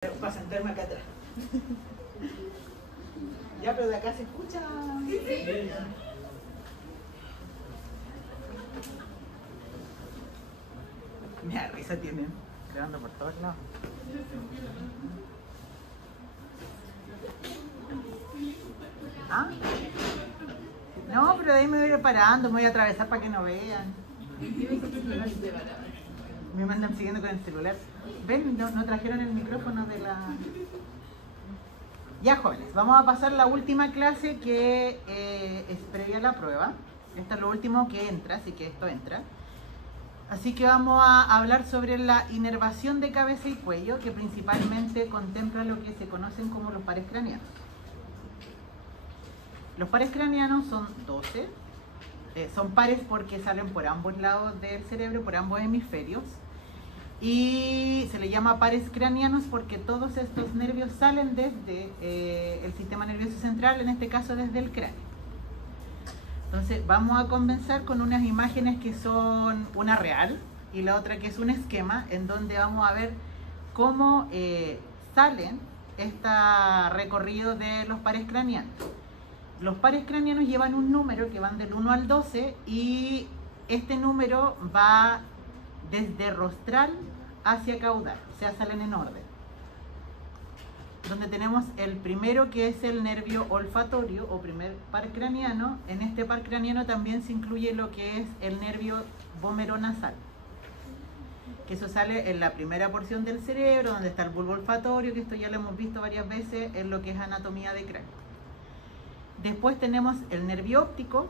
Para sentarme acá atrás. Ya, pero de acá se escucha. Me da risa, tienen grabando por todos lados. ¿Ah? No, pero de ahí me voy a ir parando, me voy a atravesar para que no vean. Me mandan siguiendo con el celular. ¿Ven? No trajeron el micrófono de la... Ya, jóvenes, vamos a pasar la última clase que es previa a la prueba. Esto es lo último que entra, así que esto entra. Así que vamos a hablar sobre la inervación de cabeza y cuello, que principalmente contempla lo que se conocen como los pares craneanos. Los pares craneanos son 12. Son pares porque salen por ambos lados del cerebro, por ambos hemisferios. Y se le llama pares craneanos porque todos estos nervios salen desde el sistema nervioso central, en este caso desde el cráneo. Entonces vamos a comenzar con unas imágenes que son una real y la otra que es un esquema, en donde vamos a ver cómo salen este recorrido de los pares craneanos. Los pares craneanos llevan un número que van del 1 al 12 y este número va desde rostral hacia caudal, o sea, salen en orden. Donde tenemos el primero, que es el nervio olfatorio o primer par craneano. En este par craneano también se incluye lo que es el nervio vomeronasal, que eso sale en la primera porción del cerebro, donde está el bulbo olfatorio, que esto ya lo hemos visto varias veces en lo que es anatomía de cráneo. Después tenemos el nervio óptico.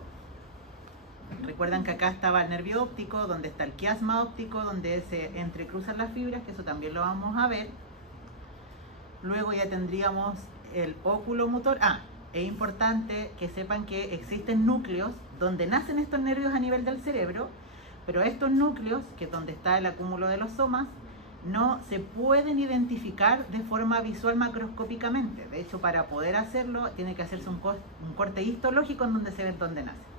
Recuerdan que acá estaba el nervio óptico, donde está el quiasma óptico, donde se entrecruzan las fibras, que eso también lo vamos a ver. Luego ya tendríamos el óculo motor. Es importante que sepan que existen núcleos donde nacen estos nervios a nivel del cerebro, pero estos núcleos, que es donde está el acúmulo de los somas, no se pueden identificar de forma visual macroscópicamente. De hecho, para poder hacerlo, tiene que hacerse un corte histológico en donde se ve dónde nace.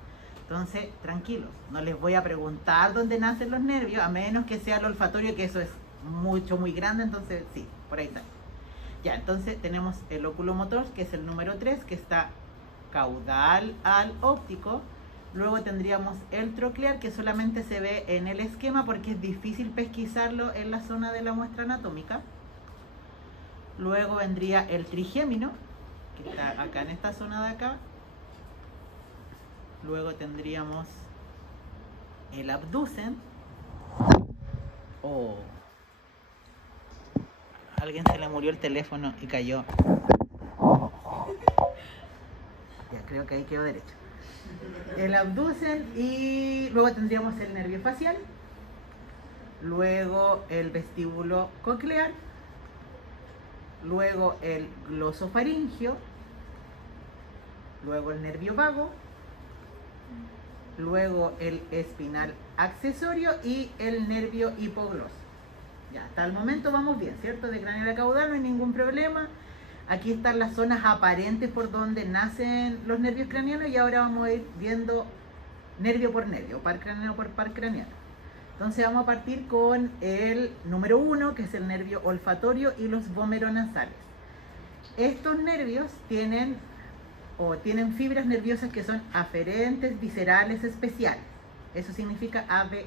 Entonces, tranquilos, no les voy a preguntar dónde nacen los nervios, a menos que sea el olfatorio, que eso es muy grande, entonces sí, por ahí está. Ya, entonces tenemos el oculomotor, que es el número 3, que está caudal al óptico. Luego tendríamos el troclear, que solamente se ve en el esquema porque es difícil pesquisarlo en la zona de la muestra anatómica. Luego vendría el trigémino, que está acá en esta zona de acá. Luego tendríamos el abducen. A alguien se le murió el teléfono y cayó. Ya, creo que ahí quedó derecho. El abducen, y luego tendríamos el nervio facial. Luego el vestíbulo coclear. Luego el glosofaringio. Luego el nervio vago. Luego el espinal accesorio y el nervio hipogloso. Ya, hasta el momento vamos bien, ¿cierto? De craneal a caudal no hay ningún problema. Aquí están las zonas aparentes por donde nacen los nervios craneanos y ahora vamos a ir viendo nervio por nervio, par craneano por par craneano. Entonces vamos a partir con el número 1, que es el nervio olfatorio y los vomeronasales. Estos nervios tienen fibras nerviosas que son aferentes, viscerales, especiales. Eso significa AVE.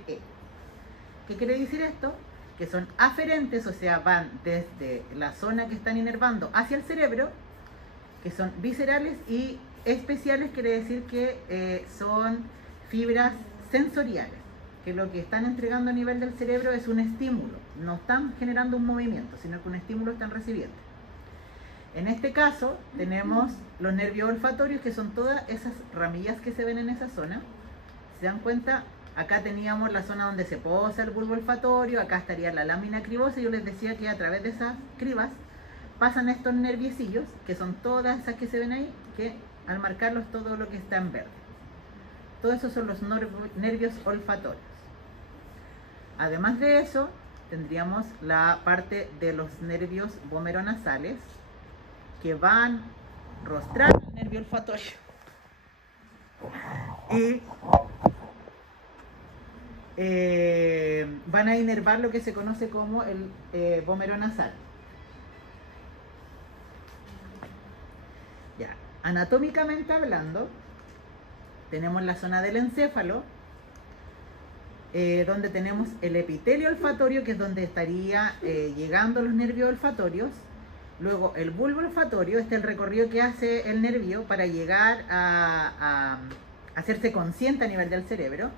¿Qué quiere decir esto? Que son aferentes, o sea, van desde la zona que están inervando hacia el cerebro, que son viscerales, y especiales quiere decir que son fibras sensoriales, que lo que están entregando a nivel del cerebro es un estímulo, no están generando un movimiento, sino que un estímulo están recibiendo. En este caso tenemos los nervios olfatorios, que son todas esas ramillas que se ven en esa zona. ¿Se dan cuenta? Acá teníamos la zona donde se posa el bulbo olfatorio, acá estaría la lámina cribosa, y yo les decía que a través de esas cribas pasan estos nerviecillos, que son todas esas que se ven ahí, que al marcarlos todo lo que está en verde. Todos esos son los nervios olfatorios. Además de eso, tendríamos la parte de los nervios vomeronasales, que van rostral al nervio olfatorio y van a inervar lo que se conoce como el vomeronasal. Anatómicamente hablando, tenemos la zona del encéfalo, donde tenemos el epitelio olfatorio, que es donde estaría llegando los nervios olfatorios. Luego el bulbo olfatorio, este es el recorrido que hace el nervio para llegar a hacerse consciente a nivel del cerebro.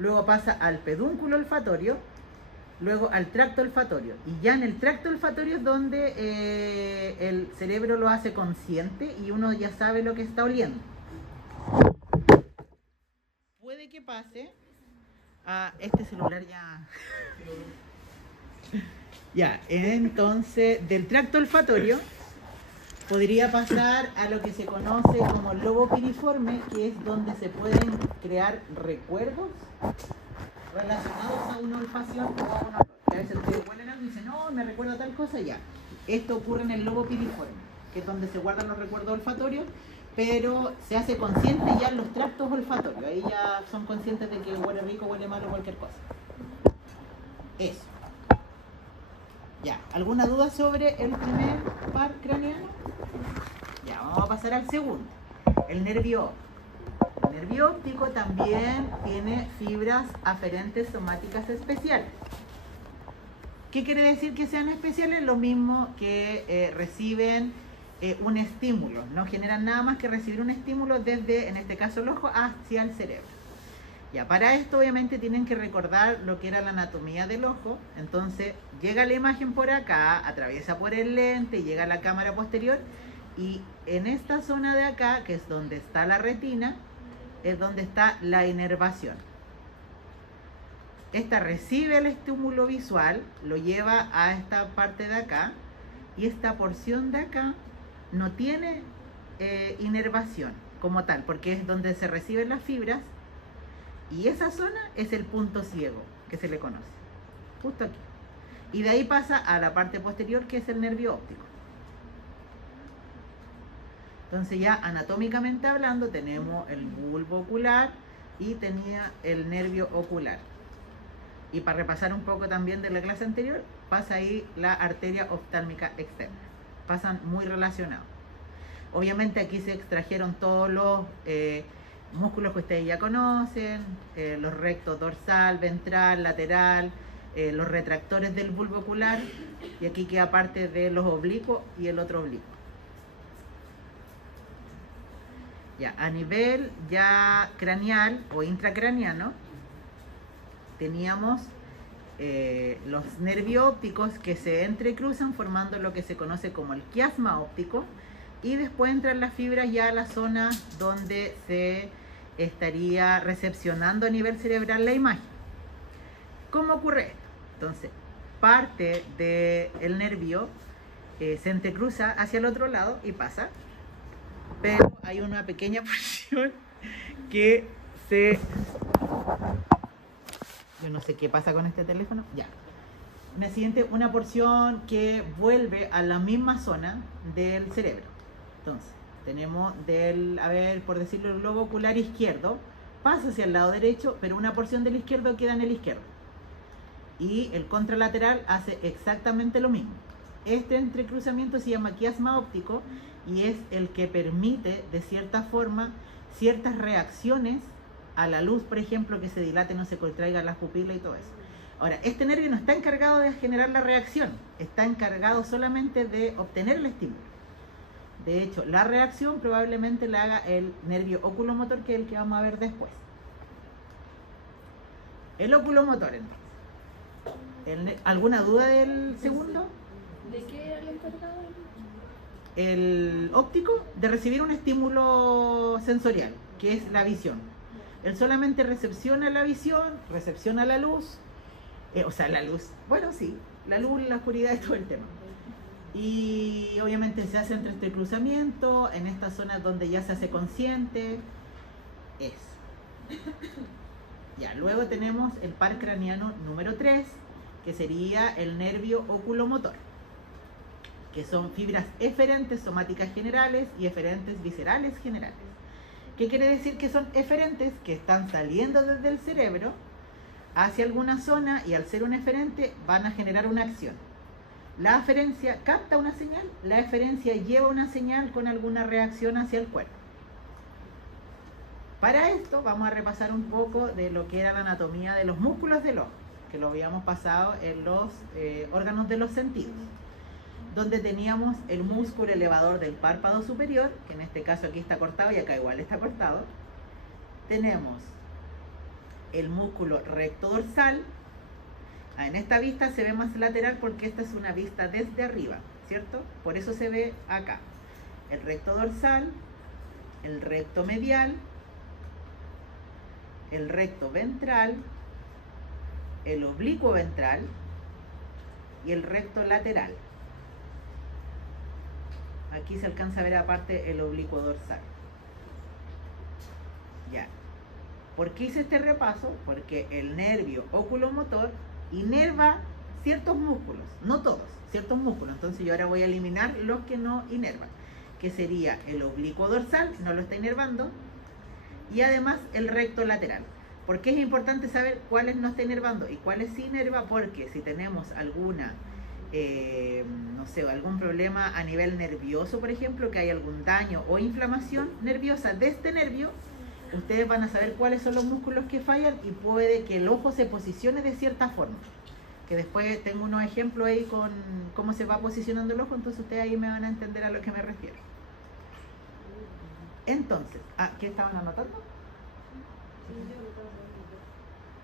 Luego pasa al pedúnculo olfatorio, luego al tracto olfatorio. Y ya en el tracto olfatorio es donde el cerebro lo hace consciente y uno ya sabe lo que está oliendo. Puede que pase a este celular ya. Ya, entonces del tracto olfatorio podría pasar a lo que se conoce como el lobo piriforme, que es donde se pueden crear recuerdos relacionados a una olfacción o a un olor. Que a veces ustedes huelen algo y dicen, no, me recuerda a tal cosa, ya. Esto ocurre en el lobo piriforme, que es donde se guardan los recuerdos olfatorios, pero se hace consciente ya en los tractos olfatorios. Ahí ya son conscientes de que huele rico, huele mal o cualquier cosa. Eso. Ya, ¿alguna duda sobre el primer par craneano? Ya, vamos a pasar al segundo, el nervio óptico. El nervio óptico también tiene fibras aferentes somáticas especiales. ¿Qué quiere decir que sean especiales? Lo mismo que reciben un estímulo, no generan nada más que recibir un estímulo desde, en este caso el ojo, hacia el cerebro. Ya, para esto obviamente tienen que recordar lo que era la anatomía del ojo. Entonces llega la imagen por acá, atraviesa por el lente, llega a la cámara posterior y en esta zona de acá, que es donde está la retina, es donde está la inervación. Esta recibe el estímulo visual, lo lleva a esta parte de acá y esta porción de acá no tiene inervación como tal, porque es donde se reciben las fibras. Y esa zona es el punto ciego, que se le conoce, justo aquí. Y de ahí pasa a la parte posterior, que es el nervio óptico. Entonces ya anatómicamente hablando tenemos el bulbo ocular y tenía el nervio ocular. Y para repasar un poco también de la clase anterior, pasa ahí la arteria oftálmica externa. Pasan muy relacionados. Obviamente aquí se extrajeron todos los músculos que ustedes ya conocen, los rectos dorsal, ventral, lateral, los retractores del bulbo ocular, y aquí queda parte de los oblicuos y el otro oblicuo. Ya, a nivel ya craneal o intracraniano, teníamos los nervios ópticos que se entrecruzan formando lo que se conoce como el quiasma óptico, y después entran las fibras ya a la zona donde se estaría recepcionando a nivel cerebral la imagen. ¿Cómo ocurre esto? Entonces, parte del nervio se entrecruza hacia el otro lado y pasa, pero hay una pequeña porción que se... Yo no sé qué pasa con este teléfono. Ya. Me siguiente, una porción que vuelve a la misma zona del cerebro. Entonces, tenemos del, a ver, por decirlo, el globo ocular izquierdo, pasa hacia el lado derecho, pero una porción del izquierdo queda en el izquierdo. Y el contralateral hace exactamente lo mismo. Este entrecruzamiento se llama quiasma óptico y es el que permite, de cierta forma, ciertas reacciones a la luz, por ejemplo, que se dilate, no se contraiga las pupilas y todo eso. Ahora, este nervio no está encargado de generar la reacción, está encargado solamente de obtener el estímulo. De hecho, la reacción probablemente la haga el nervio oculomotor, que es el que vamos a ver después. El oculomotor, entonces. ¿Alguna duda del segundo? ¿De qué era el encargado? El óptico, de recibir un estímulo sensorial, que es la visión. Él solamente recepciona la visión, recepciona la luz, o sea, la luz, bueno, sí, la luz, la oscuridad y todo el tema. Y obviamente se hace entre este cruzamiento, en estas zonas donde ya se hace consciente, eso. Ya, luego tenemos el par craneano número 3, que sería el nervio oculomotor, que son fibras eferentes somáticas generales y eferentes viscerales generales. ¿Qué quiere decir que son eferentes? Que están saliendo desde el cerebro hacia alguna zona y al ser un eferente van a generar una acción. La aferencia capta una señal, la eferencia lleva una señal con alguna reacción hacia el cuerpo. Para esto vamos a repasar un poco de lo que era la anatomía de los músculos del ojo, que lo habíamos pasado en los órganos de los sentidos, donde teníamos el músculo elevador del párpado superior, que en este caso aquí está cortado y acá igual está cortado. Tenemos el músculo recto dorsal. En esta vista se ve más lateral porque esta es una vista desde arriba, ¿cierto? Por eso se ve acá el recto dorsal, el recto medial, el recto ventral, el oblicuo ventral y el recto lateral. Aquí se alcanza a ver aparte el oblicuo dorsal. Ya. ¿Por qué hice este repaso? Porque el nervio oculomotor inerva ciertos músculos, no todos, ciertos músculos. Entonces yo ahora voy a eliminar los que no inervan, que sería el oblicuo dorsal, no lo está inervando, y además el recto lateral. ¿Por qué es importante saber cuáles no está inervando y cuáles sí inerva? Porque si tenemos alguna, no sé, algún problema a nivel nervioso, por ejemplo, que hay algún daño o inflamación nerviosa de este nervio, ustedes van a saber cuáles son los músculos que fallan y puede que el ojo se posicione de cierta forma. Que después tengo unos ejemplos ahí con cómo se va posicionando el ojo, entonces ustedes ahí me van a entender a lo que me refiero. Entonces, ¿qué estaban anotando?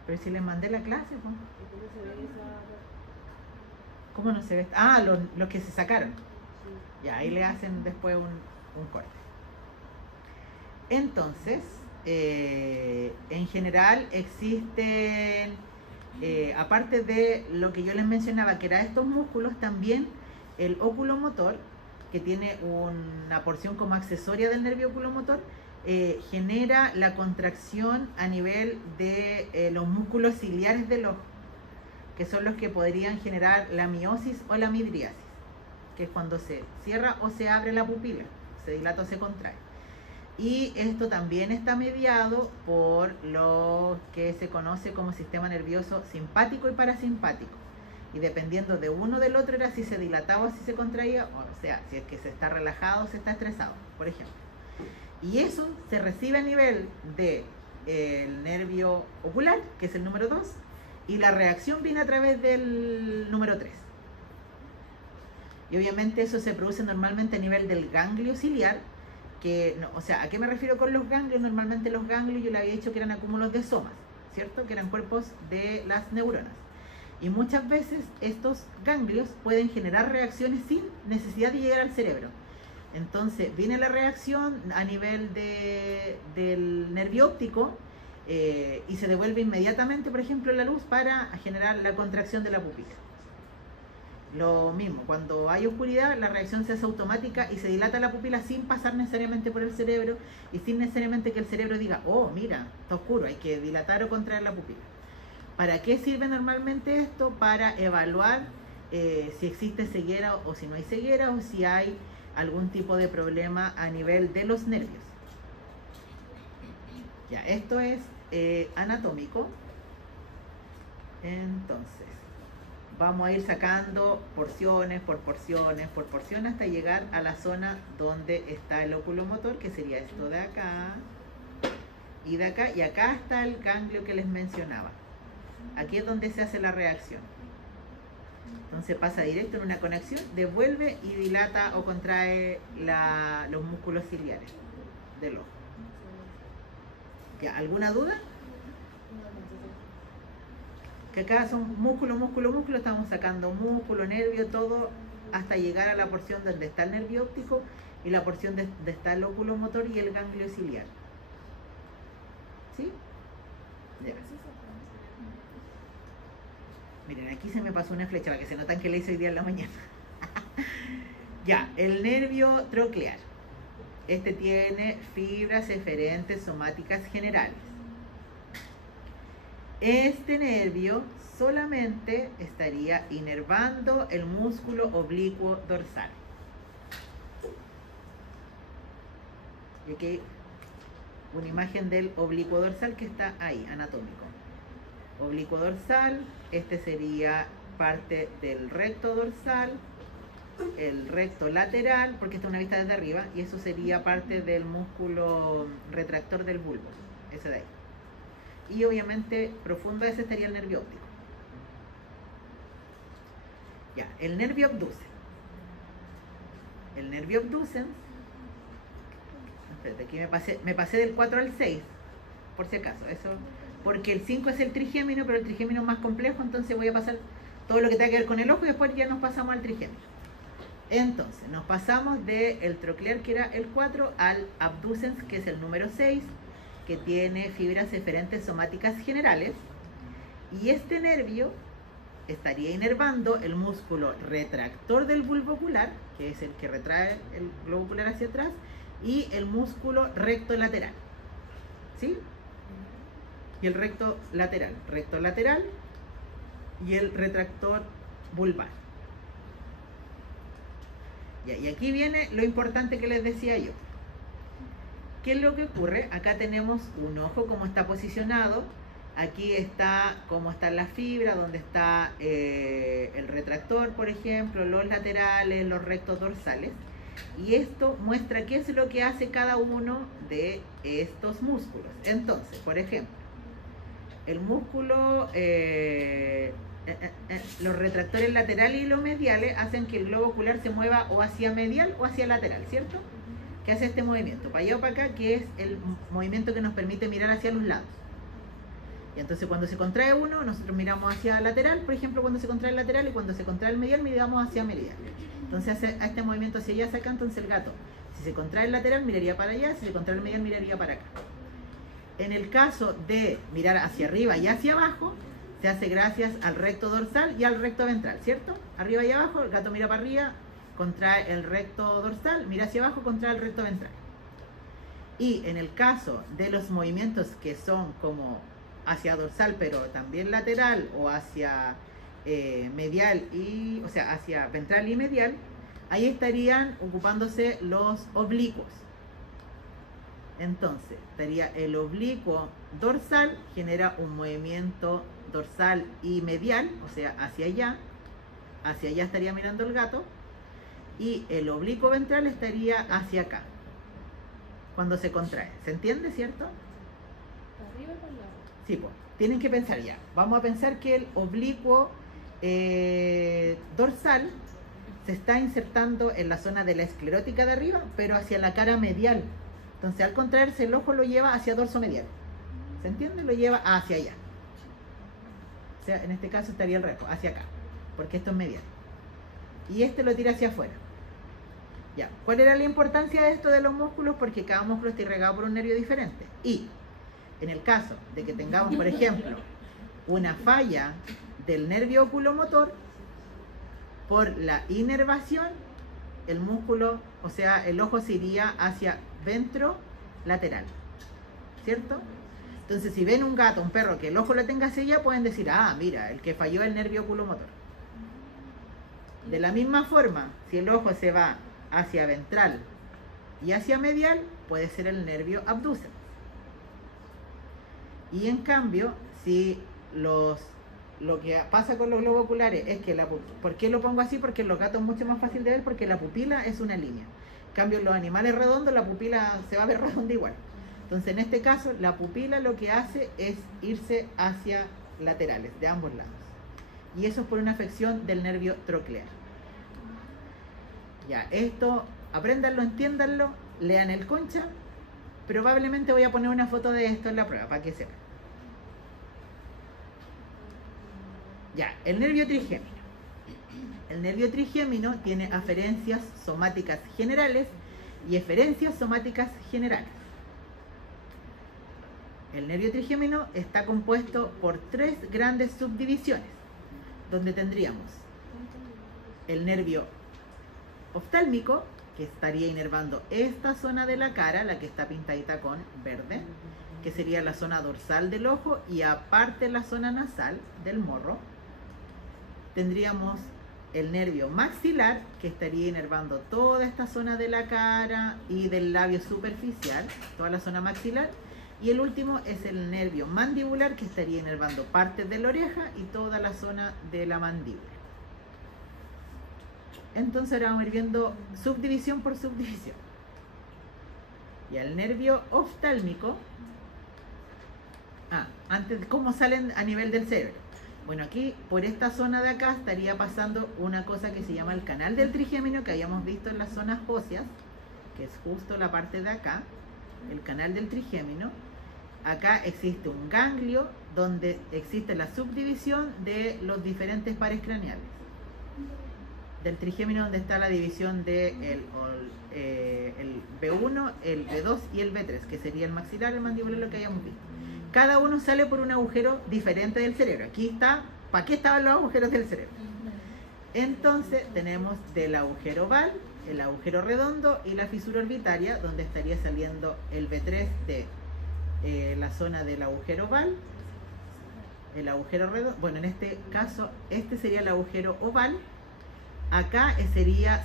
Pero si les mandé la clase, pues. ¿Cómo no se ve? Los que se sacaron. Ya, ahí le hacen después un corte. Entonces, en general existen, aparte de lo que yo les mencionaba, que era estos músculos, también el oculomotor, que tiene una porción como accesoria del nervio oculomotor, genera la contracción a nivel de los músculos ciliares del ojo, que son los que podrían generar la miosis o la midriasis, que es cuando se cierra o se abre la pupila, se dilata o se contrae. Y esto también está mediado por lo que se conoce como sistema nervioso simpático y parasimpático. Y dependiendo de uno del otro era si se dilataba o si se contraía, o sea, si es que se está relajado o se está estresado, por ejemplo. Y eso se recibe a nivel del nervio ocular, que es el número 2, y la reacción viene a través del número 3. Y obviamente eso se produce normalmente a nivel del ganglio ciliar, que, no, o sea, ¿a qué me refiero con los ganglios? Normalmente los ganglios yo le había dicho que eran acúmulos de somas, ¿cierto? Que eran cuerpos de las neuronas. Y muchas veces estos ganglios pueden generar reacciones sin necesidad de llegar al cerebro. Entonces viene la reacción a nivel del nervio óptico y se devuelve inmediatamente, por ejemplo, la luz para generar la contracción de la pupila. Lo mismo, cuando hay oscuridad, la reacción se hace automática y se dilata la pupila sin pasar necesariamente por el cerebro y sin necesariamente que el cerebro diga, oh, mira, está oscuro, hay que dilatar o contraer la pupila. ¿Para qué sirve normalmente esto? Para evaluar si existe ceguera o si no hay ceguera, o si hay algún tipo de problema a nivel de los nervios. Ya, esto es anatómico. Entonces, vamos a ir sacando porciones por porciones por porciones hasta llegar a la zona donde está el oculomotor, que sería esto de acá y de acá, y acá está el ganglio que les mencionaba. Aquí es donde se hace la reacción. Entonces pasa directo en una conexión, devuelve y dilata o contrae los músculos ciliares del ojo. ¿Ya? ¿Alguna duda? Que acá son músculo, músculo, músculo, estamos sacando músculo, nervio, todo, hasta llegar a la porción donde está el nervio óptico y la porción donde está el oculomotor y el ganglio ciliar. ¿Sí? Ya. Miren, aquí se me pasó una flecha para que se notan que le hice hoy día en la mañana. Ya, el nervio troclear. Este tiene fibras eferentes somáticas generales. Este nervio solamente estaría inervando el músculo oblicuo dorsal. Y aquí una imagen del oblicuo dorsal que está ahí, anatómico. Oblicuo dorsal, este sería parte del recto dorsal, el recto lateral, porque esta es una vista desde arriba, y eso sería parte del músculo retractor del bulbo, ese de ahí. Y obviamente profundo ese estaría el nervio óptico. Ya, el nervio abducens. El nervio abducens, espérate, aquí me pasé del 4 al 6, por si acaso, eso, porque el 5 es el trigémino, pero el trigémino es más complejo, entonces voy a pasar todo lo que tenga que ver con el ojo y después ya nos pasamos al trigémino. Entonces, nos pasamos del troclear, que era el 4, al abducens, que es el número 6, que tiene fibras eferentes somáticas generales, y este nervio estaría inervando el músculo retractor del bulbo ocular, que es el que retrae el globo ocular hacia atrás, y el músculo recto lateral, ¿sí? Y el recto lateral y el retractor vulvar. Ya, y aquí viene lo importante que les decía yo. ¿Qué es lo que ocurre? Acá tenemos un ojo, como está posicionado. Aquí está cómo están las fibras, donde está el retractor, por ejemplo, los laterales, los rectos dorsales. Y esto muestra qué es lo que hace cada uno de estos músculos. Entonces, por ejemplo, el músculo, los retractores laterales y los mediales hacen que el globo ocular se mueva o hacia medial o hacia lateral, ¿cierto? ¿Qué hace este movimiento? Para allá o para acá, que es el movimiento que nos permite mirar hacia los lados. Y entonces cuando se contrae uno, nosotros miramos hacia lateral, por ejemplo, cuando se contrae el lateral, y cuando se contrae el medial, miramos hacia medial. Entonces hace este movimiento hacia allá, hacia acá, entonces el gato, si se contrae el lateral, miraría para allá, si se contrae el medial, miraría para acá. En el caso de mirar hacia arriba y hacia abajo, se hace gracias al recto dorsal y al recto ventral, ¿cierto? Arriba y abajo, el gato mira para arriba, contrae el recto dorsal, mira hacia abajo, contrae el recto ventral. Y en el caso de los movimientos que son como hacia dorsal, pero también lateral, o hacia medial, o sea, hacia ventral y medial, ahí estarían ocupándose los oblicuos. Entonces, estaría el oblicuo dorsal, genera un movimiento dorsal y medial, o sea, hacia allá estaría mirando el gato, y el oblicuo ventral estaría hacia acá, cuando se contrae. ¿Se entiende, cierto? ¿Arriba o por lado? Sí, pues, tienen que pensar ya. Vamos a pensar que el oblicuo dorsal se está insertando en la zona de la esclerótica de arriba, pero hacia la cara medial. Entonces, al contraerse, el ojo lo lleva hacia dorso medial. ¿Se entiende? Lo lleva hacia allá. O sea, en este caso estaría el resto, hacia acá, porque esto es medial. Y este lo tira hacia afuera. Ya, ¿cuál era la importancia de esto de los músculos? Porque cada músculo está irrigado por un nervio diferente. Y en el caso de que tengamos, por ejemplo, una falla del nervio oculomotor, por la inervación, el músculo, o sea, el ojo se iría hacia ventrolateral, ¿cierto? Entonces, si ven un gato, un perro, que el ojo lo tenga hacia allá, pueden decir, ah, mira, el que falló es el nervio oculomotor. De la misma forma, si el ojo se va hacia ventral y hacia medial, puede ser el nervio abducens. Y en cambio, si lo que pasa con los globos oculares es que ¿por qué lo pongo así? Porque en los gatos es mucho más fácil de ver, porque la pupila es una línea. En cambio, en los animales redondos, la pupila se va a ver redonda igual. Entonces, en este caso, la pupila lo que hace es irse hacia laterales, de ambos lados. Y eso es por una afección del nervio troclear. Ya, esto, apréndanlo, entiéndanlo, lean el Concha. Probablemente voy a poner una foto de esto en la prueba, para que sepan. Ya, el nervio trigémino. El nervio trigémino tiene aferencias somáticas generales y eferencias somáticas generales. El nervio trigémino está compuesto por 3 grandes subdivisiones, donde tendríamos el nervio oftálmico, que estaría inervando esta zona de la cara, la que está pintadita con verde, que sería la zona dorsal del ojo, y aparte la zona nasal del morro. Tendríamos el nervio maxilar, que estaría inervando toda esta zona de la cara y del labio superficial, toda la zona maxilar. Y el último es el nervio mandibular, que estaría inervando partes de la oreja y toda la zona de la mandíbula. Entonces ahora vamos a ir viendo subdivisión por subdivisión. Y el nervio oftálmico, antes, ¿cómo salen a nivel del cerebro? Bueno, aquí por esta zona de acá estaría pasando una cosa que se llama el canal del trigémino, que habíamos visto en las zonas óseas, que es justo la parte de acá, el canal del trigémino. Acá existe un ganglio donde existe la subdivisión de los diferentes pares craneales. Del trigémino, donde está la división de el B1, el B2 y el B3, que sería el maxilar, el mandibular, lo que habíamos visto. Cada uno sale por un agujero diferente del cerebro. Aquí está, ¿para qué estaban los agujeros del cerebro? Entonces tenemos del agujero oval, el agujero redondo y la fisura orbitaria, donde estaría saliendo el B3 de la zona del agujero oval, el agujero redondo. Bueno, en este caso, este sería el agujero oval. Acá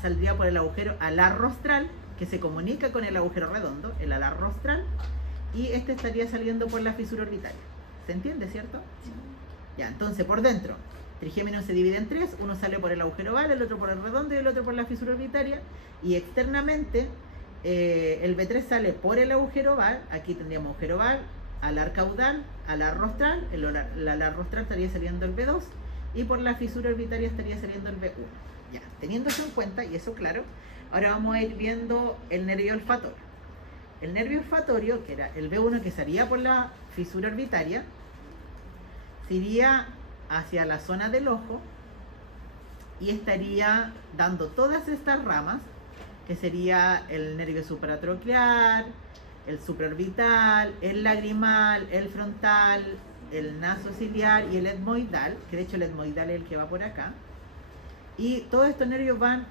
saldría por el agujero alar rostral, que se comunica con el agujero redondo, el alar rostral, y este estaría saliendo por la fisura orbitaria. ¿Se entiende, cierto? Sí. Ya, entonces por dentro, trigémino se divide en tres, uno sale por el agujero oval, el otro por el redondo y el otro por la fisura orbitaria, y externamente el B3 sale por el agujero oval. Aquí tendríamos agujero oval, alar caudal, alar rostral, el alar rostral estaría saliendo el B2, y por la fisura orbitaria estaría saliendo el B1. Ya, teniendo eso en cuenta y eso claro, ahora vamos a ir viendo el nervio olfatorio. El nervio olfatorio, que era el B1, que salía por la fisura orbitaria, se iría hacia la zona del ojo y estaría dando todas estas ramas, que sería el nervio supratroclear, el supraorbital, el lagrimal, el frontal, el nasociliar y el etmoidal, que de hecho el etmoidal es el que va por acá. Y todos estos nervios van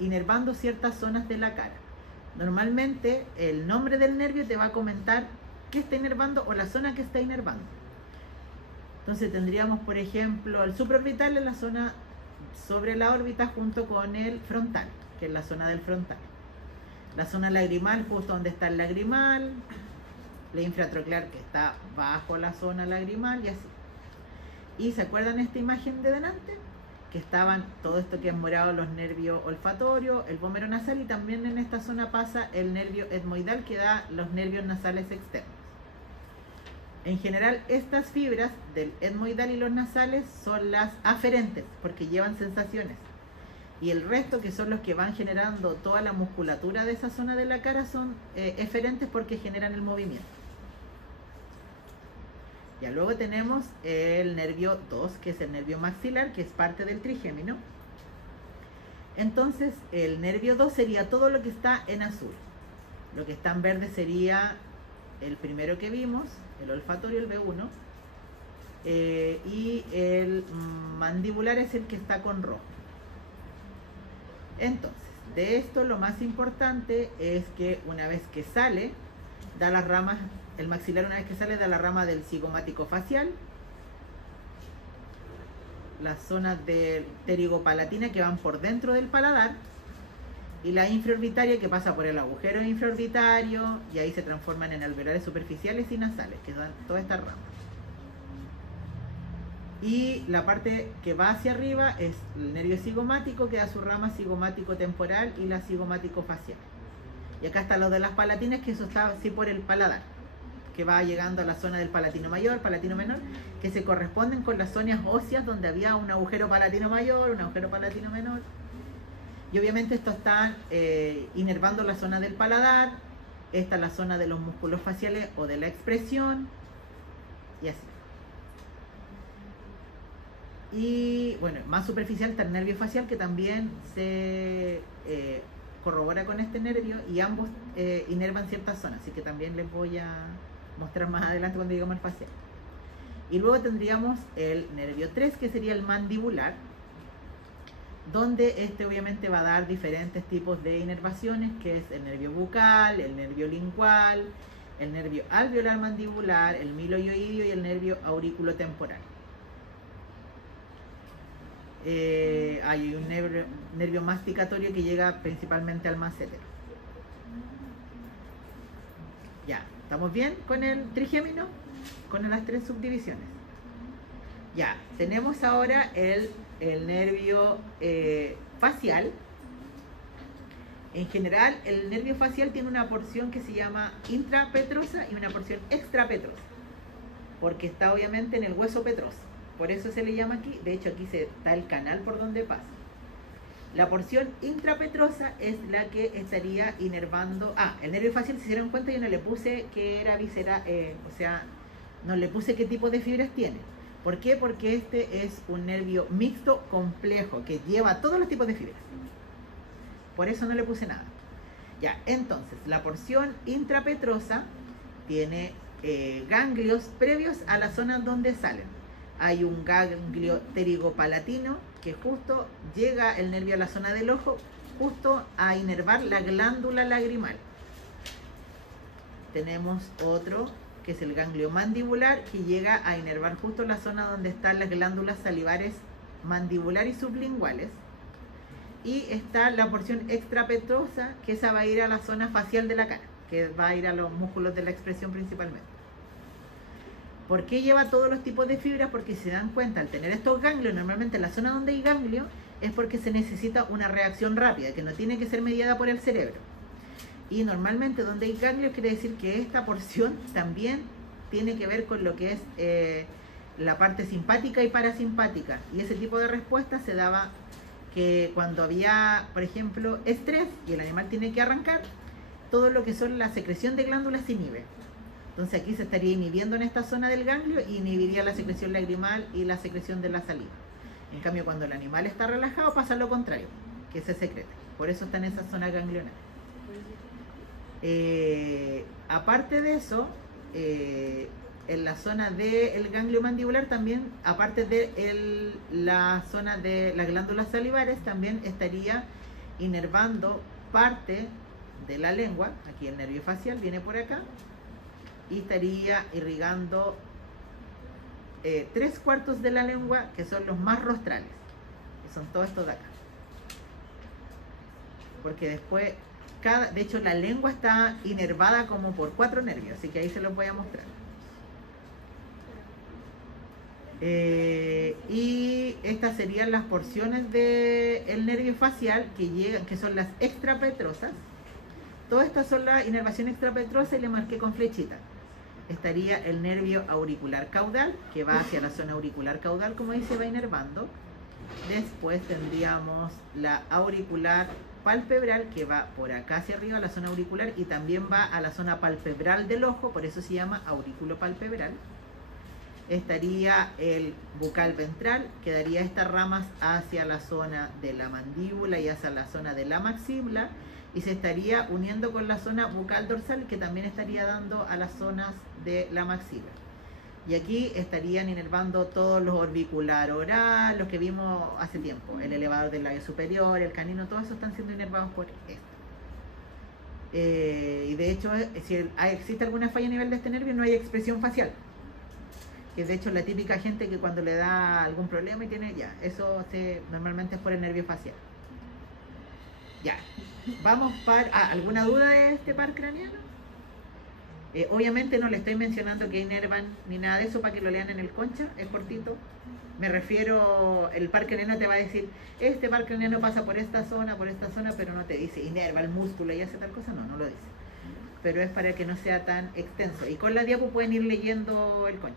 inervando ciertas zonas de la cara. Normalmente el nombre del nervio te va a comentar qué está inervando o la zona que está inervando. Entonces tendríamos, por ejemplo, el supraorbital en la zona sobre la órbita junto con el frontal, que es la zona del frontal. La zona lagrimal justo donde está el lagrimal, la infratroclear que está bajo la zona lagrimal y así. ¿Y se acuerdan esta imagen de delante? Que estaban todo esto que es morado, los nervios olfatorios, el vómero nasal, y también en esta zona pasa el nervio etmoidal que da los nervios nasales externos. En general, estas fibras del etmoidal y los nasales son las aferentes porque llevan sensaciones, y el resto, que son los que van generando toda la musculatura de esa zona de la cara, son eferentes porque generan el movimiento. Ya luego tenemos el nervio 2, que es el nervio maxilar, que es parte del trigémino. Entonces el nervio 2 sería todo lo que está en azul. Lo que está en verde sería el primero que vimos, el olfatorio, el B1. Y el mandibular es el que está con rojo. Entonces, de esto lo más importante es que una vez que sale, da las ramas. El maxilar, una vez que sale, da la rama del cigomático facial, las zonas de pterigopalatina que van por dentro del paladar, y la infraorbitaria que pasa por el agujero infraorbitario y ahí se transforman en alveolares superficiales y nasales, que dan todas estas ramas. Y la parte que va hacia arriba es el nervio cigomático, que da su rama cigomático temporal y la cigomático facial. Y acá está lo de las palatinas, que eso está así por el paladar, que va llegando a la zona del palatino mayor, palatino menor, que se corresponden con las zonas óseas donde había un agujero palatino mayor, un agujero palatino menor. Y obviamente esto está inervando la zona del paladar, esta es la zona de los músculos faciales o de la expresión, y así. Y bueno, más superficial está el nervio facial, que también se corrobora con este nervio, y ambos inervan ciertas zonas, así que también les voy a mostrar más adelante cuando digamos el facial. Y luego tendríamos el nervio 3, que sería el mandibular, donde este obviamente va a dar diferentes tipos de inervaciones, que es el nervio bucal, el nervio lingual, el nervio alveolar mandibular, el miloioideo y el nervio auriculotemporal. Hay un nervio masticatorio que llega principalmente al massetero. Ya, ¿Estamos bien con el trigémino? Con las 3 subdivisiones. Ya, tenemos ahora el nervio facial. En general, el nervio facial tiene una porción que se llama intrapetrosa y una porción extrapetrosa, porque está obviamente en el hueso petroso. Por eso se le llama aquí, de hecho aquí está el canal por donde pasa. La porción intrapetrosa es la que estaría inervando... el nervio facial, si se dieron cuenta, yo no le puse que era visceral, o sea, no le puse qué tipo de fibras tiene. ¿Por qué? Porque este es un nervio mixto complejo que lleva todos los tipos de fibras. Por eso no le puse nada. Ya, entonces, la porción intrapetrosa tiene ganglios previos a la zona donde salen. Hay un ganglio pterigopalatino que justo llega el nervio a la zona del ojo, justo a inervar la glándula lagrimal. Tenemos otro que es el ganglio mandibular, que llega a inervar justo la zona donde están las glándulas salivares mandibular y sublinguales. Y está la porción extrapetrosa, que esa va a ir a la zona facial de la cara, que va a ir a los músculos de la expresión principalmente. ¿Por qué lleva todos los tipos de fibras? Porque si se dan cuenta, al tener estos ganglios, normalmente en la zona donde hay ganglio, es porque se necesita una reacción rápida, que no tiene que ser mediada por el cerebro. Y normalmente donde hay ganglios quiere decir que esta porción también tiene que ver con lo que es la parte simpática y parasimpática. Y ese tipo de respuesta se daba que cuando había, por ejemplo, estrés y el animal tiene que arrancar, todo lo que son la secreción de glándulas se inhibe. Entonces aquí se estaría inhibiendo en esta zona del ganglio y inhibiría la secreción lagrimal y la secreción de la saliva. En cambio, cuando el animal está relajado pasa lo contrario, que se secreta. Por eso está en esa zona ganglionar. Aparte de eso, en la zona del ganglio mandibular también, aparte de la zona de las glándulas salivares, también estaría inervando parte de la lengua. Aquí el nervio facial viene por acá y estaría irrigando 3/4 de la lengua, que son los más rostrales, que son todos estos de acá. Porque después, de hecho la lengua está inervada como por 4 nervios, así que ahí se los voy a mostrar. Y estas serían las porciones del nervio facial que llegan, que son las extrapetrosas. Todas estas son la inervación extrapetrosa y le marqué con flechita. Estaría el nervio auricular caudal, que va hacia la zona auricular caudal, como dice, va inervando. Después tendríamos la auricular palpebral, que va por acá hacia arriba, a la zona auricular, y también va a la zona palpebral del ojo, por eso se llama aurículo palpebral. Estaría el bucal ventral, que daría estas ramas hacia la zona de la mandíbula y hacia la zona de la maxila, y se estaría uniendo con la zona bucal dorsal, que también estaría dando a las zonas de la maxila. Y aquí estarían inervando todos los orbicular oral, los que vimos hace tiempo, el elevador del labio superior, el canino, todos esos están siendo inervados por esto. Y de hecho, si existe alguna falla a nivel de este nervio, no hay expresión facial. Que de hecho la típica gente que cuando le da algún problema y tiene eso normalmente es por el nervio facial. Ya, vamos para... ¿alguna duda de este par craneano? Obviamente no le estoy mencionando que inervan ni nada de eso para que lo lean en el concha, es cortito. Me refiero, el par craneano te va a decir, este par craneano pasa por esta zona, pero no te dice inerva el músculo y hace tal cosa, no lo dice. Pero es para que no sea tan extenso. Y con la diapo pueden ir leyendo el concha.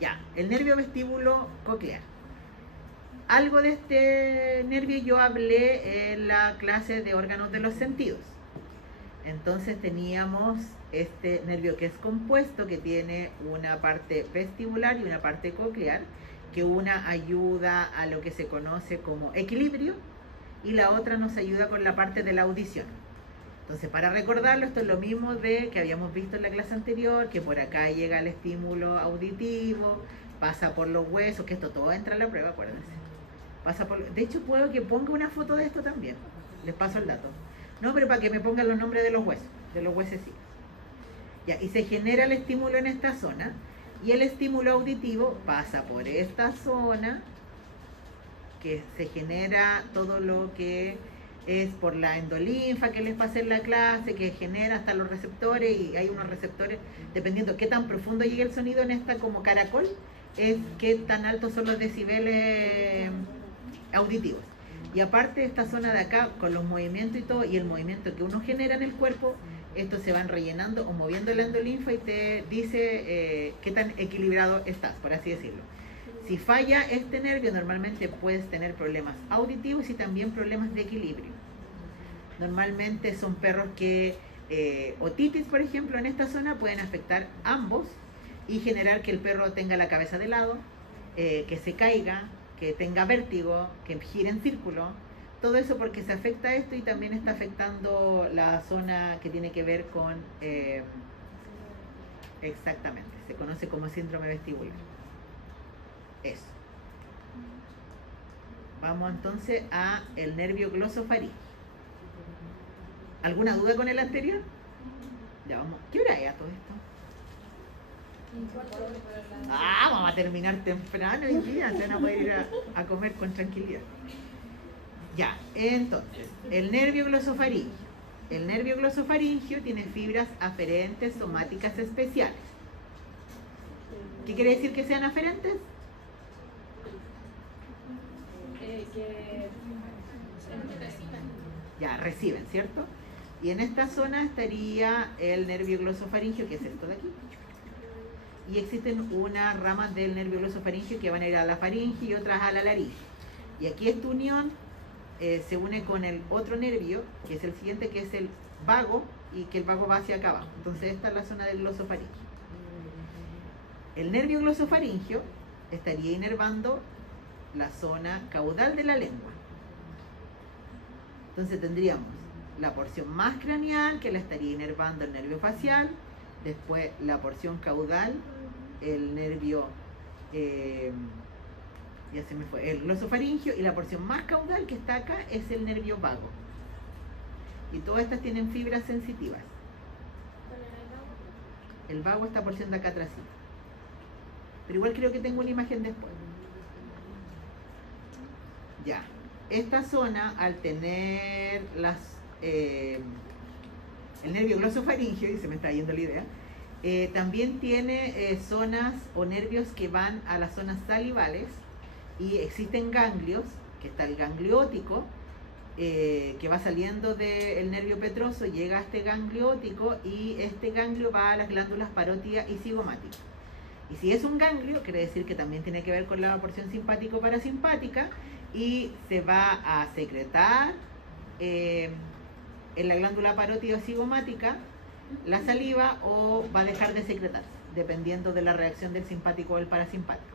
Ya, el nervio vestíbulo coclear. Algo de este nervio yo hablé en la clase de órganos de los sentidos. Entonces teníamos este nervio que es compuesto, que tiene una parte vestibular y una parte coclear, que una ayuda a lo que se conoce como equilibrio y la otra nos ayuda con la parte de la audición. Entonces, para recordarlo, esto es lo mismo de que habíamos visto en la clase anterior, que por acá llega el estímulo auditivo, pasa por los huesos, que esto todo entra en la prueba, acuérdense. De hecho, puedo que ponga una foto de esto también, les paso el dato. No, pero para que me pongan los nombres de los huesos, de los huesecitos. Ya, y se genera el estímulo en esta zona, y el estímulo auditivo pasa por esta zona, que se genera todo lo que es por la endolinfa que les pasé en la clase, que genera hasta los receptores, y hay unos receptores, dependiendo qué tan profundo llegue el sonido en esta como caracol, es qué tan altos son los decibeles auditivos. Y aparte esta zona de acá, con los movimientos y todo, y el movimiento que uno genera en el cuerpo, estos se van rellenando o moviendo la endolinfa y te dice qué tan equilibrado estás, por así decirlo. Si falla este nervio, normalmente puedes tener problemas auditivos y también problemas de equilibrio. Normalmente son perros que otitis, por ejemplo, en esta zona pueden afectar ambos y generar que el perro tenga la cabeza de lado, que se caiga, que tenga vértigo, que gire en círculo. Todo eso porque se afecta esto y también está afectando la zona que tiene que ver con... exactamente, se conoce como síndrome vestibular. Eso. Vamos entonces a el nervio glosofaríngeo. ¿Alguna duda con el anterior? Ya vamos. ¿Qué hora es a todo esto? Vamos a terminar temprano hoy día, se van a poder ir a comer con tranquilidad. Ya, entonces, el nervio glosofaríngeo. El nervio glosofaríngeo tiene fibras aferentes somáticas especiales. ¿Qué quiere decir que sean aferentes? Ya, reciben, ¿cierto? Y en esta zona estaría el nervio glosofaríngeo, que es esto de aquí. Y existen unas ramas del nervio glosofaríngeo que van a ir a la faringe y otras a la laringe. Y aquí esta unión se une con el otro nervio, que es el siguiente, que es el vago, y que el vago va hacia acá abajo. Entonces esta es la zona del glosofaríngeo. El nervio glosofaríngeo estaría inervando la zona caudal de la lengua. Entonces tendríamos la porción más craneal, que la estaría inervando el nervio facial, después la porción caudal, el nervio, ya se me fue, el glosofaríngeo, y la porción más caudal que está acá es el nervio vago. Y todas estas tienen fibras sensitivas. El vago, esta porción de acá atrás. Pero igual creo que tengo una imagen después. Ya, esta zona al tener el nervio glosofaríngeo, y se me está yendo la idea, también tiene zonas o nervios que van a las zonas salivales, y existen ganglios, que está el ganglio óptico, que va saliendo del nervio petroso, llega a este ganglio óptico, y este ganglio va a las glándulas parótida y cigomática. Y si es un ganglio, quiere decir que también tiene que ver con la porción simpático-parasimpática, y se va a secretar en la glándula parótida cigomática la saliva, o va a dejar de secretarse, dependiendo de la reacción del simpático o del parasimpático.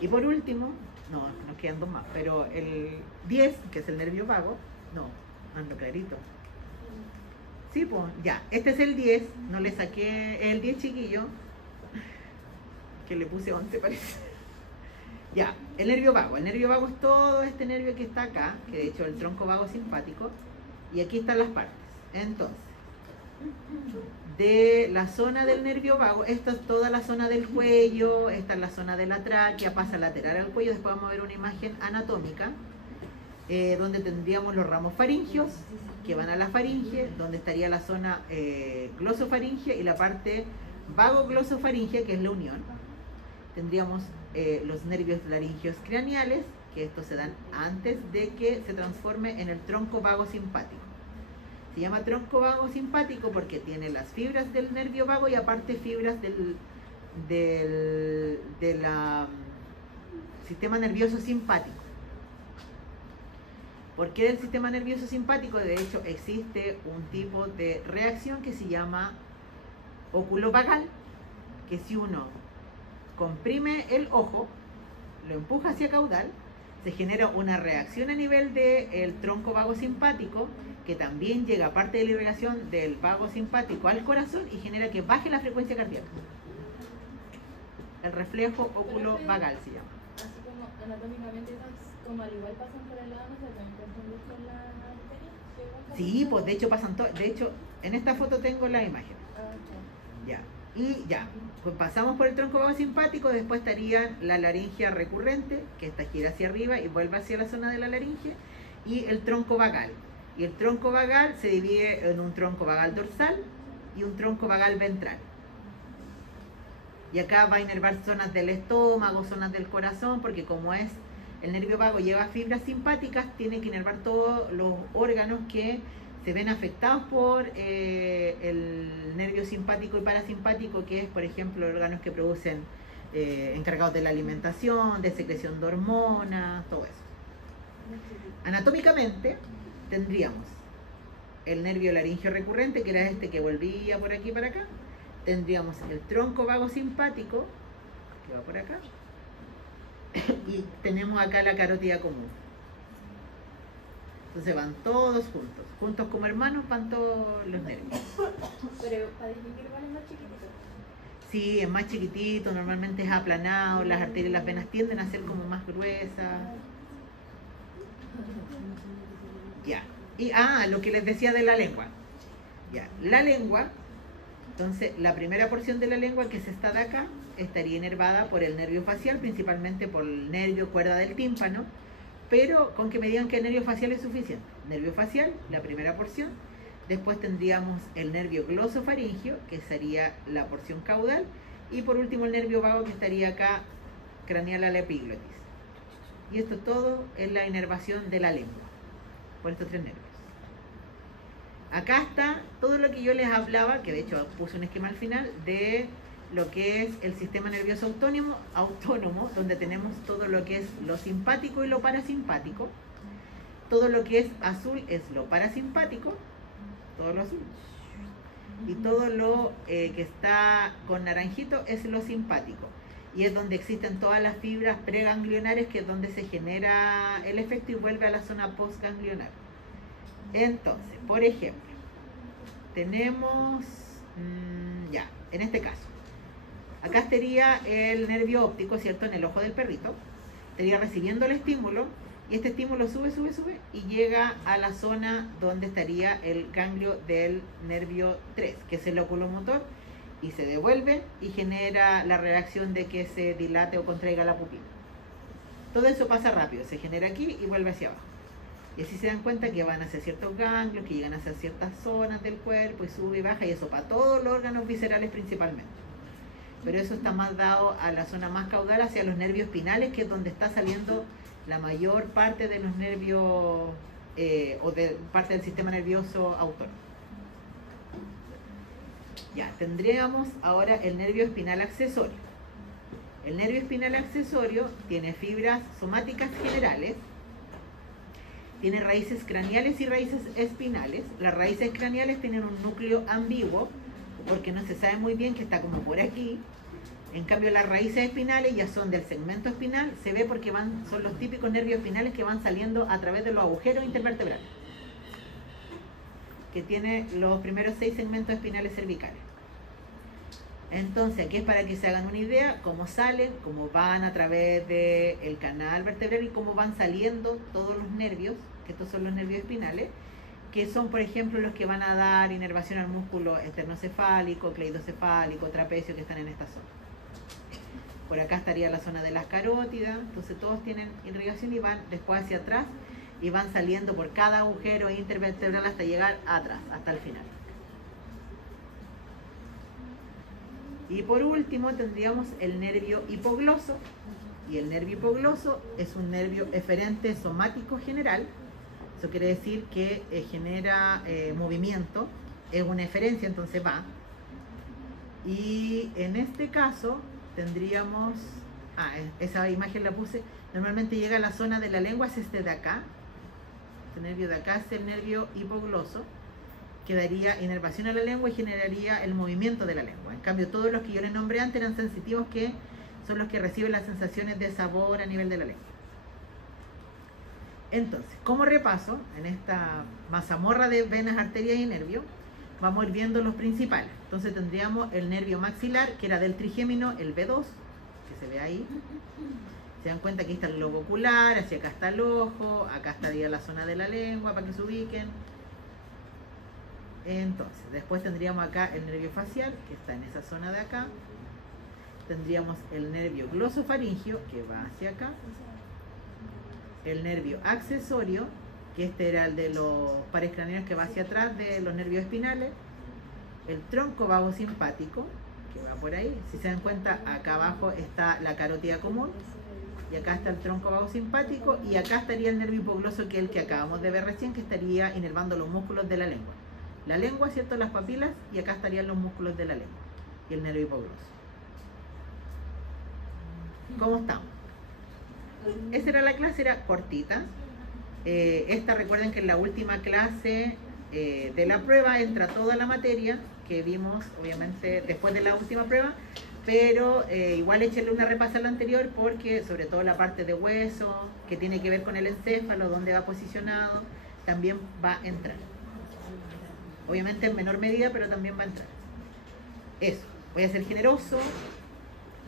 Y por último, no, nos quedan dos más, pero el 10, que es el nervio vago, no, ando clarito. Sí, pues, ya, este es el 10, no le saqué el 10 chiquillo, que le puse 11 parece. Ya, el nervio vago es todo este nervio que está acá, que de hecho es el tronco vago simpático, y aquí están las partes. Entonces, de la zona del nervio vago, esta es toda la zona del cuello, esta es la zona de la tráquea, pasa lateral al cuello. Después vamos a ver una imagen anatómica, donde tendríamos los ramos faringios, que van a la faringe, donde estaría la zona glosofaringea, y la parte vago-glosofaringea, que es la unión. Tendríamos los nervios laringeos craneales, que estos se dan antes de que se transforme en el tronco vago simpático. Se llama tronco vago simpático porque tiene las fibras del nervio vago y aparte fibras del sistema nervioso simpático. ¿Por qué del sistema nervioso simpático? De hecho, existe un tipo de reacción que se llama oculovagal, que si uno comprime el ojo, lo empuja hacia caudal, se genera una reacción a nivel del tronco vago simpático, que también llega a parte de la irrigación del vago simpático al corazón y genera que baje la frecuencia cardíaca. El reflejo oculovagal se llama. Así como anatómicamente, como al igual pasan por el lado, no se pueden confundir con la arteria. Sí, pues de hecho pasan todo. De hecho, en esta foto tengo la imagen. Ya. Y ya, pues pasamos por el tronco vago simpático, después estaría la laringe recurrente, que esta gira hacia arriba y vuelve hacia la zona de la laringe, y el tronco vagal. Y el tronco vagal se divide en un tronco vagal dorsal y un tronco vagal ventral. Y acá va a inervar zonas del estómago, zonas del corazón, porque como es el nervio vago lleva fibras simpáticas, tiene que inervar todos los órganos que se ven afectados por el nervio simpático y parasimpático, que es, por ejemplo, órganos que producen, encargados de la alimentación, de secreción de hormonas, todo eso. Anatómicamente tendríamos el nervio laringio recurrente, que era este que volvía por aquí para acá. Tendríamos el tronco vago simpático, que va por acá, y tenemos acá la carótida común. Entonces van todos juntos como hermanos van todos los nervios. Pero para distinguir cuál es más chiquitito. Sí, es más chiquitito, normalmente es aplanado, las arterias y las venas tienden a ser como más gruesas. Ya. Y lo que les decía de la lengua. Ya, la lengua. Entonces, la primera porción de la lengua, que es esta de acá, estaría inervada por el nervio facial, principalmente por el nervio cuerda del tímpano, pero con que me digan que el nervio facial es suficiente. Nervio facial, la primera porción. Después tendríamos el nervio glosofaringio, que sería la porción caudal. Y por último, el nervio vago, que estaría acá, craneal a la epiglotis. Y esto todo es la inervación de la lengua, por estos tres nervios. Acá está todo lo que yo les hablaba, que de hecho puse un esquema al final, de lo que es el sistema nervioso autónomo, donde tenemos todo lo que es lo simpático y lo parasimpático. Todo lo que es azul es lo parasimpático, todo lo azul. Y todo lo que está con naranjito es lo simpático. Y es donde existen todas las fibras preganglionares, que es donde se genera el efecto y vuelve a la zona postganglionar. Entonces, por ejemplo, tenemos, en este caso, acá estaría el nervio óptico, ¿cierto? En el ojo del perrito, estaría recibiendo el estímulo, y este estímulo sube, y llega a la zona donde estaría el ganglio del nervio 3, que es el oculomotor, y se devuelve y genera la reacción de que se dilate o contraiga la pupila. Todo eso pasa rápido, se genera aquí y vuelve hacia abajo. Y así se dan cuenta que van hacia ciertos ganglios, que llegan hacia ciertas zonas del cuerpo y sube y baja, y eso para todos los órganos viscerales principalmente. Pero eso está más dado a la zona más caudal, hacia los nervios espinales, que es donde está saliendo la mayor parte de los nervios o de parte del sistema nervioso autónomo. Ya, tendríamos ahora el nervio espinal accesorio. El nervio espinal accesorio tiene fibras somáticas generales, tiene raíces craneales y raíces espinales. Las raíces craneales tienen un núcleo ambiguo, porque no se sabe muy bien, que está como por aquí. En cambio, las raíces espinales ya son del segmento espinal, se ve porque son los típicos nervios espinales que van saliendo a través de los agujeros intervertebrales, que tiene los primeros 6 segmentos espinales cervicales. Entonces, aquí es para que se hagan una idea cómo salen, cómo van a través del canal vertebral y cómo van saliendo todos los nervios, que estos son los nervios espinales, que son, por ejemplo, los que van a dar inervación al músculo esternocefálico, cleidocefálico, trapecio, que están en esta zona. Por acá estaría la zona de las carótidas, entonces todos tienen irrigación y van después hacia atrás y van saliendo por cada agujero intervertebral hasta llegar atrás, hasta el final. Y por último tendríamos el nervio hipogloso, y el nervio hipogloso es un nervio eferente somático general. Eso quiere decir que genera movimiento, es una eferencia, entonces va. Y en este caso tendríamos, esa imagen la puse, normalmente llega a la zona de la lengua, es este de acá, este nervio de acá es el nervio hipogloso, que daría inervación a la lengua y generaría el movimiento de la lengua. En cambio, todos los que yo les nombré antes eran sensitivos, que son los que reciben las sensaciones de sabor a nivel de la lengua. Entonces, como repaso, en esta mazamorra de venas, arterias y nervios, vamos a ir viendo los principales. Entonces tendríamos el nervio maxilar, que era del trigémino, el B2, que se ve ahí. Se dan cuenta que aquí está el globo ocular, hacia acá está el ojo, acá estaría la zona de la lengua, para que se ubiquen. Entonces, después tendríamos acá el nervio facial, que está en esa zona de acá. Tendríamos el nervio glosofaringio, que va hacia acá. El nervio accesorio, que este era el de los pares craneanos que va hacia atrás de los nervios espinales, el tronco vago simpático, que va por ahí. Si se dan cuenta, acá abajo está la carótida común, y acá está el tronco vago simpático, y acá estaría el nervio hipogloso, que es el que acabamos de ver recién, que estaría inervando los músculos de la lengua. La lengua, ¿cierto? Las papilas, y acá estarían los músculos de la lengua, y el nervio hipogloso. ¿Cómo estamos? Esa era la clase, era cortita. Esta, recuerden que en la última clase de la prueba entra toda la materia que vimos, obviamente, después de la última prueba, pero igual échenle una repasada a la anterior, porque sobre todo la parte de hueso, que tiene que ver con el encéfalo, dónde va posicionado, también va a entrar. Obviamente en menor medida, pero también va a entrar. Eso, voy a ser generoso,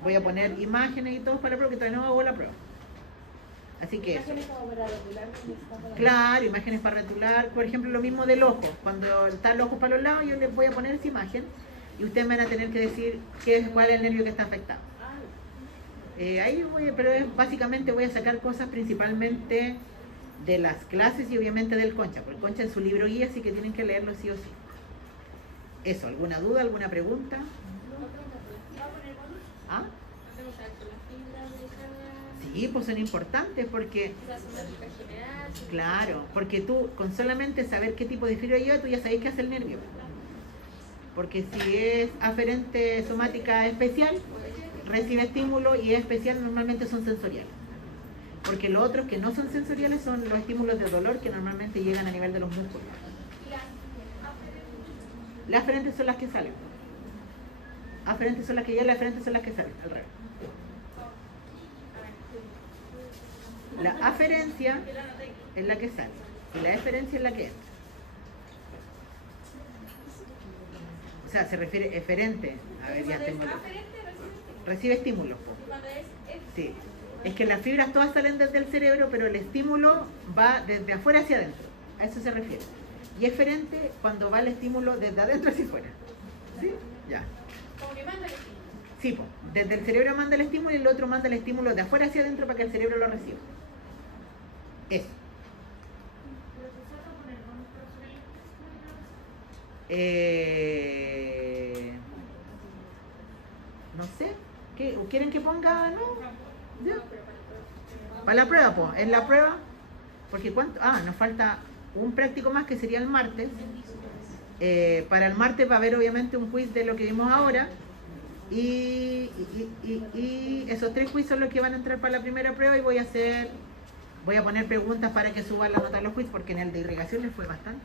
voy a poner imágenes y todo para la prueba, que todavía no hago la prueba. Así que eso. Imágenes como para rotular donde está para Claro, imágenes para rotular, por ejemplo, lo mismo del ojo. Cuando está el ojo para los lados, yo les voy a poner esa imagen y ustedes van a tener que decir cuál es el nervio que está afectado. Ahí pero básicamente voy a sacar cosas principalmente de las clases y obviamente del Concha, porque el Concha en su libro guía, así que tienen que leerlo sí o sí. Eso, ¿alguna duda, alguna pregunta? ¿Ah? Sí, pues son importantes porque, claro, porque tú con solamente saber qué tipo de fibra lleva, tú ya sabes qué hace el nervio. Porque si es aferente somática especial, recibe estímulo, y es especial normalmente son sensoriales. Porque los otros que no son sensoriales son los estímulos de dolor, que normalmente llegan a nivel de los músculos. Las aferentes son las que salen. Aferentes son las que llegan, las aferentes son las que salen, al revés. La aferencia es la que sale y la eferencia es la que entra. O sea, se refiere eferente. A ver, ya tengo. Recibe estímulos. Sí. Es que las fibras todas salen desde el cerebro, pero el estímulo va desde afuera hacia adentro. A eso se refiere. Y eferente cuando va el estímulo desde adentro hacia afuera. ¿Sí? Ya. Como que manda el estímulo. Sí, pues. Desde el cerebro manda el estímulo y el otro manda el estímulo de afuera hacia adentro para que el cerebro lo reciba. Eso. No sé. ¿Qué? ¿Quieren que ponga? No. ¿Ya? Para la prueba, pues. En la prueba. Porque cuánto. Nos falta un práctico más que sería el martes. Para el martes va a haber obviamente un quiz de lo que vimos ahora. Y esos 3 quiz son los que van a entrar para la primera prueba, y voy a poner preguntas para que suban la nota de los quiz, porque en el de irrigación les fue bastante